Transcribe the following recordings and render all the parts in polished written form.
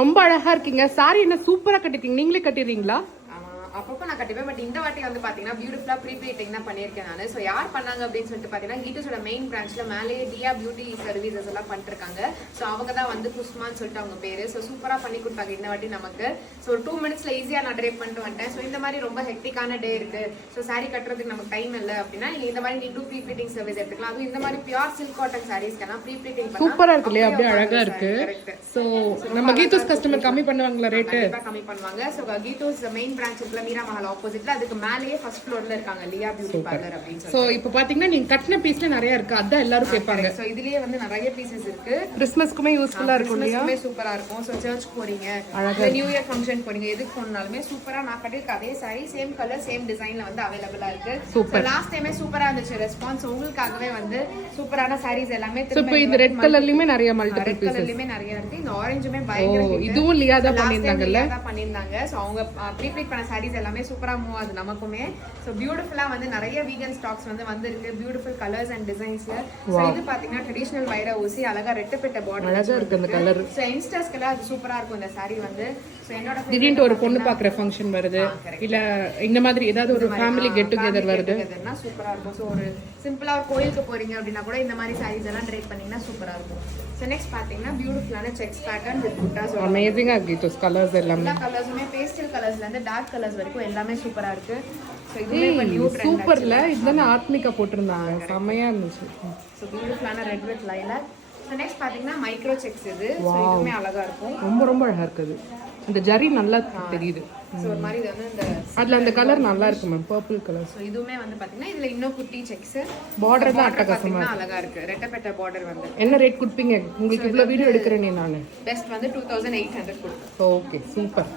ரொம்ப அழகா இருக்கீங்க. சாரி என்ன சூப்பரா கட்டிட்டீங்க. நீங்களே கட்டிடுறீங்களா? அப்பப்போ நான் கட்டிப்பேன். பட் இந்த வாட்டி வந்து பாத்தீங்கன்னா பியூட்டிஃபுல்லா ப்ரீ ப்ளீட்டிங் தான் பண்ணியிருக்கேன் நான். ஸோ யார் பண்ணாங்க அப்படின்னு சொல்லிட்டு பாத்தீங்கன்னா கீட்டோஸோட மெயின் பிரான்ச்ல மேலேயே டியா பியூட்டி சர்வீசஸ் எல்லாம் பண்ணிட்டு இருக்காங்க. ஸோ அவங்க தான் வந்து குஸ்மான்னு சொல்லிட்டு அவங்க பேரு. ஸோ சூப்பரா பண்ணி கொடுத்தாங்க இந்த வாட்டி நமக்கு. ஸோ 2 மினிட்ஸ்ல ஈஸியா நான் ட்ரேப் பண்ணிட்டு வந்துட்டேன். ஸோ இந்த மாதிரி ரொம்ப ஹெக்டிக்கான டே இருக்கு, ஸோ சாரி கட்டுறதுக்கு நமக்கு டைம் இல்லை அப்படின்னா நீங்க இந்த மாதிரி நீங்க ப்ரீ ப்ளீட்டிங் சர்வீஸ் எடுத்துக்கலாம். அதுவும் இந்த மாதிரி பியூர் சில்க் காட்டன் சாரீஸ்க்கெல்லாம் ப்ரீ ப்ளீட்டிங் சூப்பரா இருக்கு இல்லையா? அப்படியே அழகா இருக்கு. ஸோ நம்ம கீட்டோஸ் கஸ்டமர் கம்மி பண்ணுவாங்களா ரேட்டு? கம்மி பண்ணுவாங்க. ஸோ கீட்டோஸ் மெயின் பிரான்ச் இருக்குல்ல மீரா மஹால் ஆப்போசிட்ல, அதுக்கு மேலேயே ஃபர்ஸ்ட் ஃப்ளோர்ல இருக்காங்க லியா பியூட்டி பார்லர் அப்படின்னு சொல்லி. சோ இப்போ பாத்தீங்கன்னா நீங்க கட்டின பீஸ்ல நிறைய இருக்கு, அதான் எல்லாரும் கேட்பாங்க. சோ இதுலயே வந்து நிறைய பீசஸ் இருக்கு. கிறிஸ்மஸ்க்குமே யூஸ்ஃபுல்லா இருக்கும் இல்லையா? கிறிஸ்மஸ்க்குமே சூப்பரா இருக்கும். சோ சர்ச் போறீங்க, இல்ல நியூ இயர் ஃபங்க்ஷன் போறீங்க, எதுக்கு போனாலுமே சூப்பரா நான் கட்டிருக்க அதே சாரி சேம் கலர் சேம் டிசைன்ல வந்து அவைலபிளா இருக்கு. சோ லாஸ்ட் டைமே சூப்பரா இருந்துச்சு ரெஸ்பான்ஸ். உங்களுக்காகவே வந்து சூப்பரான சாரீஸ் எல்லாமே இப்போ இந்த ரெட் கலர்லயுமே நிறைய மல்டிபிள் பீசஸ் கலர்லயுமே நிறைய இருக்கு. இந்த ஆரஞ்சுமே பயங்கர ஹிட். இதுவும் லியா தான் பண்ணிருந்தாங்கல்ல? பண்ணிருந்தாங்க. சோ அவங்க ப்ரீ ப்ளீட் பண்ண சாரீஸ் எல்லாமே சூப்பரா மூவ் ஆகுது நமக்குமே. சோ பியூட்டிஃபுல்லா வந்து நிறைய வீகன் ஸ்டாக்ஸ் வந்து வந்திருக்கு, பியூட்டிஃபுல் கலர்ஸ் அண்ட் டிசைன்ஸ்ல. சோ இது பாத்தீங்கன்னா ட்ரெடிஷனல் வைர ஊசி அழகா ரெட்டப்பட்ட பார்டர் அழகா இருக்கு அந்த கலர். சோ யங்ஸ்டர்ஸ்க்குலாம் அது சூப்பரா இருக்கும் இந்த saree வந்து. சோ என்னோட திடீர்னு ஒரு பொண்ணு பாக்குற ஃபங்க்ஷன் வருது, இல்ல இந்த மாதிரி ஏதாவது ஒரு ஃபேமிலி கெட் டுகெதர் வருதுன்னா சூப்பரா இருக்கும். சோ ஒரு சிம்பிளா ஒரு கோயிலுக்கு போறீங்க அப்படின்னா கூட இந்த மாதிரி sarees எல்லாம் ட்ரேப் பண்ணீங்கன்னா சூப்பரா இருக்கும். சோ நெக்ஸ்ட் பாத்தீங்கன்னா பியூட்டிஃபுல்லான செக்ஸ் பேட்டர்ன் வித் புட்டாஸ். அமேசிங்கா இருக்கு இது கலர்ஸ் எல்லாமே. எல்லா கலர்ஸுமே பேஸ்டல் கலர்ஸ்ல இருந்து டார்க் கலர்ஸ் வரைக்கும் எல்லாமே சூப்பரா இருக்கு. சோ இதுவே இப்ப நியூ ட்ரெண்ட் சூப்பர்ல இதுதானே ஆத்மிகா போட்டுருந்தாங்க, செமையா இருந்துச்சு. சோ பியூட்டிஃபுல்லான red with lilac. So next பாத்தீங்கன்னா மைக்ரோ செக்ஸ் இது. சோ இதுமே அழகா இருக்கும், ரொம்ப ரொம்ப அழகா இருக்குது. இந்த ஜரி நல்லா தெரியுது. சோ ஒரு மாதிரி இது வந்து இந்த அதுல அந்த கலர் நல்லா இருக்கு மேம், பர்பிள் கலர். சோ இதுவுமே வந்து பாத்தீங்கன்னா இதுல இன்னும் குட்டி செக்ஸ் பார்டர் தான் அட்டகாசமா அழகா இருக்கு. ரெட்டப்பட்ட பார்டர் வந்து. என்ன ரேட் கொடுப்பீங்க? உங்களுக்கு இவ்வளவு வீடியோ எடுக்கிறேனே நானு. பெஸ்ட் வந்து 2800 கொடுப்பேன். Okay super.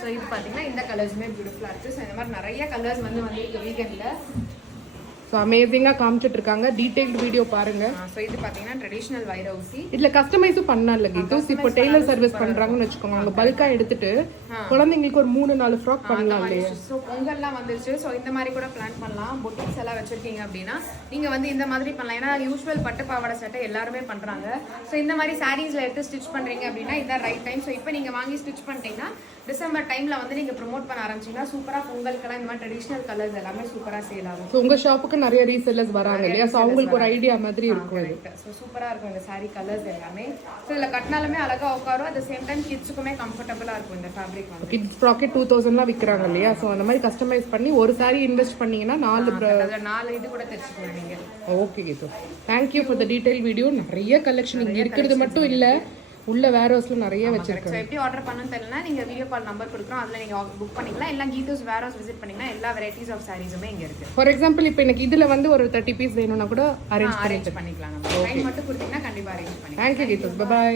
சோ இது பாத்தீங்கன்னா இந்த கலர்ஸ்மே பியூட்டிஃபுல்லா இருக்கு. சோ இந்த மாதிரி நிறைய கலர்ஸ் வந்து இருக்கு வீகன்ல. ஸோ அமேசிங்காக காமிச்சிட்டு இருக்காங்க. டீடைல்டு வீடியோ பாருங்க. ஸோ இது பார்த்தீங்கன்னா ட்ரெடிஷனல் வைர ஊசி. இதுல கஸ்டமைஸும் பண்ணல கீட்டோஸ். இப்போ டெய்லர் சர்வீஸ் பண்றாங்கன்னு வச்சுக்கோங்க, அவங்க பல்கா எடுத்துட்டு குழந்தைங்களுக்கு ஒரு 3-4 ஃப்ராக் பண்ணலாம் இல்லையா? ஸோ பொங்கல்லாம் வந்துருச்சு. ஸோ இந்த மாதிரி கூட பிளான் பண்ணலாம். பொட்டிக்ஸ் எல்லாம் வச்சிருக்கீங்க அப்படின்னா நீங்க வந்து இந்த மாதிரி பண்ணலாம். ஏன்னா யூஸ்வல் பட்டு பாவாடை சட்டை எல்லாருமே பண்றாங்க. ஸோ இந்த மாதிரி சாரீஸ்ல எடுத்து ஸ்டிச் பண்றீங்க அப்படின்னா இதான் ரைட் டைம். ஸோ இப்போ நீங்க வாங்கி ஸ்டிச் பண்ணிட்டீங்கன்னா டிசம்பர் டைம்ல வந்து நீங்க ப்ரோமோட் பண்ண ஆரம்பிச்சீங்கன்னா சூப்பரா பொங்கலுக்கெல்லாம் இந்த மாதிரி ட்ரெடிஷனல் கலர்ஸ் எல்லாமே சூப்பரா சேல் ஆகும். ஸோ உங்க ஷாப்புக்கு நிறைய ரீசெல்லர்ஸ் வராங்க இல்லையா? ஸோ அவங்களுக்கு ஒரு ஐடியா மாதிரி இருக்கும் இது. ஸோ சூப்பரா இருக்கும் இந்த சாரி கலர்ஸ் எல்லாமே. ஸோ இதுல கட்டினாலுமே அழகா உட்காரும். அட் த சேம் டைம் கிட்ஸுக்குமே கம்ஃபர்டபுளா இருக்கும் இந்த ஃபேப்ரிக் வந்து. கிட்ஸ் ப்ராக்கெட் 2000லாம் விற்கிறாங்க இல்லையா? ஸோ அந்த மாதிரி கஸ்டமைஸ் பண்ணி ஒரு சாரி இன்வெஸ்ட் பண்ணீங்கன்னா 4 இது கூட தெரிச்சுக்கலாம் நீங்க. Okay Geetho, thank you for the detail video. நிறைய கலெக்ஷன் இங்க இருக்கிறது மட்டும் இல்ல, உள்ள வேர் ஹவுஸ்ல நிறைய வச்சிருக்காங்க. சோ எப்படி ஆர்டர் பண்ணனும் தெரியலனா நீங்க வீடியோ கால் நம்பர் கொடுக்குறோம், அதுல நீங்க புக் பண்ணிக்கலாம். இல்ல கீட்டோஸ் வேர் ஹவுஸ் விசிட் பண்ணீங்கன்னா எல்லா வெரைட்டிஸ் ஆஃப் சாரீஸுமே இங்க இருக்கு. ஃபார் எக்ஸாம்பிள் இப்போ எனக்கு இதுல வந்து ஒரு 30 பீஸ் வேணும்னா கூட அரேஞ்ச் பண்ணிக்கலாம். நம்ம டைம் மட்டும் கொடுத்தீங்கன்னா கண்டிப்பா அரேஞ்ச் பண்ணிக்கலாம். Thank you Geethos, bye by.